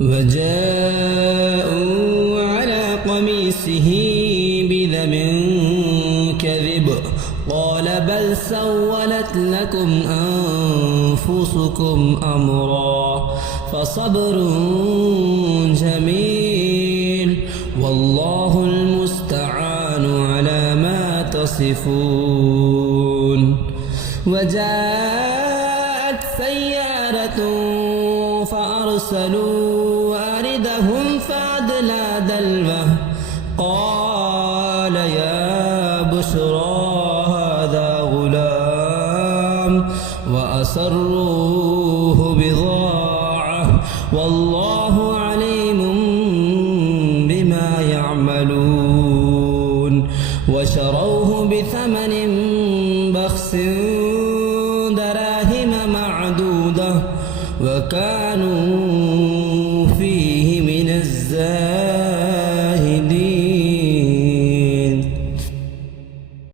وجاءوا على قميصه بدم كذب قال بل سولت لكم أنفسكم أمرا فصبر جميل والله المستعان على ما تصفون. وجاءت سيارة فأرسلوا واردهم فأدلى دلوه قال يا بشرى هذا غلام وأسروه بضاعة والله عليم بما يعملون. وشروه بثمن بخس دراهم معدودة وكانوا فيه من الزاهدين.